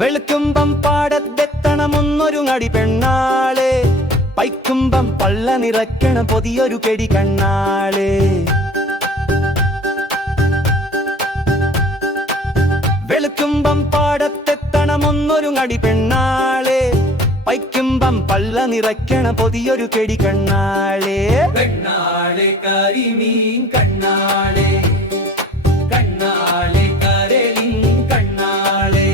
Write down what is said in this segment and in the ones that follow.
വെളുക്കുമ്പം പാടത്തെത്തണമെന്നൊരു പെണ്ണാളെ, പൈക്കുമ്പം പള്ള നിറയ്ക്കണ പൊതിയൊരു കെടി കണ്ണാളെ. വെളുക്കുമ്പം പാടത്തെത്തണമെന്നൊരു പെണ്ണാളെ, പൈക്കുമ്പം പള്ള നിറയ്ക്കണ പൊതിയൊരു കെടി കണ്ണാളെ. പെണ്ണാളെ കരിമീൻ കണ്ണാളെ, കണ്ണാളെ കരളിൻ കണ്ണാളെ.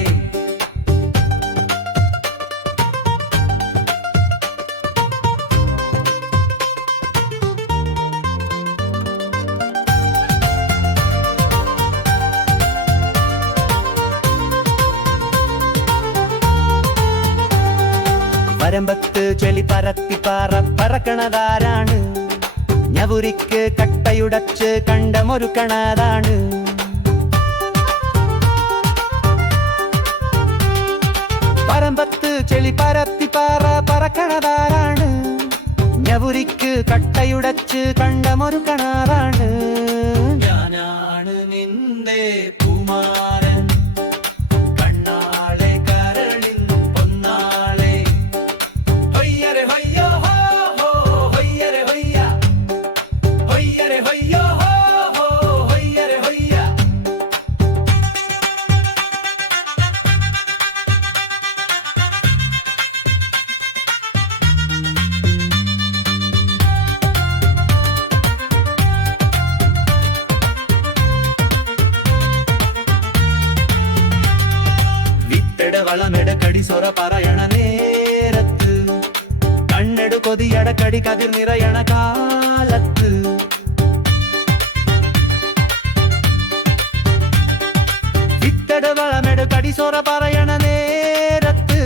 വരമ്പത്ത് ചെളി പരത്തി പറക്കണതാരാണ്? ഞവുരിക്ക് കട്ടയുടച്ച് കണ്ടമൊരുക്കണതാണ്. വരമ്പത്ത് ചെളി പരത്തി പറക്കണതാരാണ്? ഞവുരിക്ക് കട്ടയുടച്ച് കണ്ടമൊരുക്കണതാണ്. ഞാനാണ് നിന്റെ കുമാരൻ, കണ്ണാളെ കരളിൻ പൊന്നാളെ. ഹൊയ്യരെ ഹൊയ്യോ ഹോ ഹോ, ഹൊയ്യരെ ഹൊയ്യ, ഹൊയ്യരെ ഹൊയ്യോ ഹോ ഹോ, ഹൊയ്യരെ ഹൊയ്യ. വളമെട കടി സൊറ പറയണ നേരത്ത്, കണ്ണെടു കൊതിയട കടി കതിർ നിറയണ കാലത്ത്. വിത്തട വളമെട കടി സൊറ പറയണ നേരത്ത്,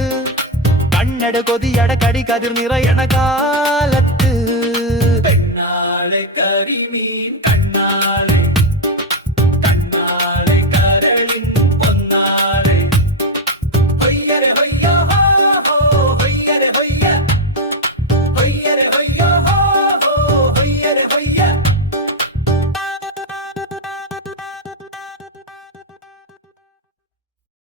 കണ്ണെടു കൊതിയട കടി കതിർ നിറയണ കാലത്ത്. പെണ്ണാളെ കരിമീൻ